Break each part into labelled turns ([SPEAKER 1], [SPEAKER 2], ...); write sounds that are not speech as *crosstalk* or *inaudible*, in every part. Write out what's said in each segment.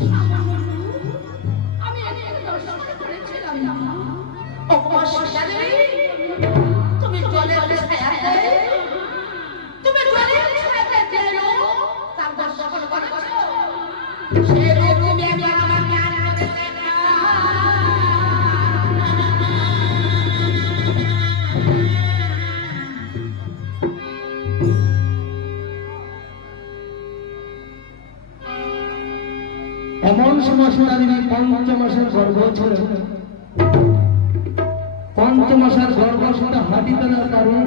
[SPEAKER 1] Thank *laughs* you.
[SPEAKER 2] এমন সমস্যা দিবি পঞ্চমাসের গর্ব ছিল। পঞ্চমাসের গর্ব সেটা হাঁটি তোলার কারণ।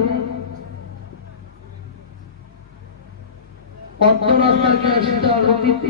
[SPEAKER 2] অর্থ রাস্তাকে সেটা অতীত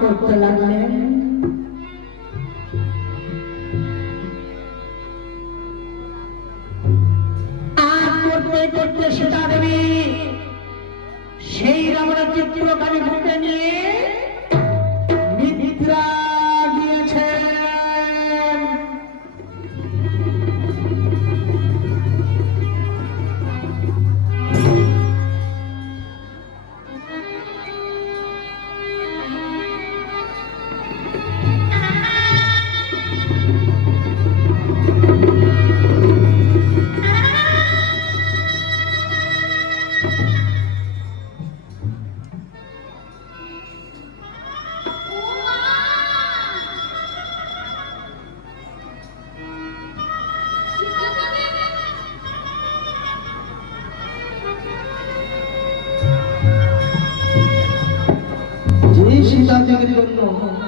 [SPEAKER 2] করতে লাগলেন।
[SPEAKER 1] করতে করতে সীতা দেবী সেই রাবণের চিত্রখানি বুকে নিয়ে
[SPEAKER 2] সীতা দেবীর জন্য।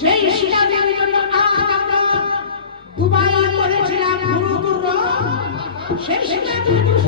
[SPEAKER 1] যেই শিলাদেবীর জন্য আজ আমরা দুবাই করেছিলাম গুরুদুর্গ সেই শিলাদেবী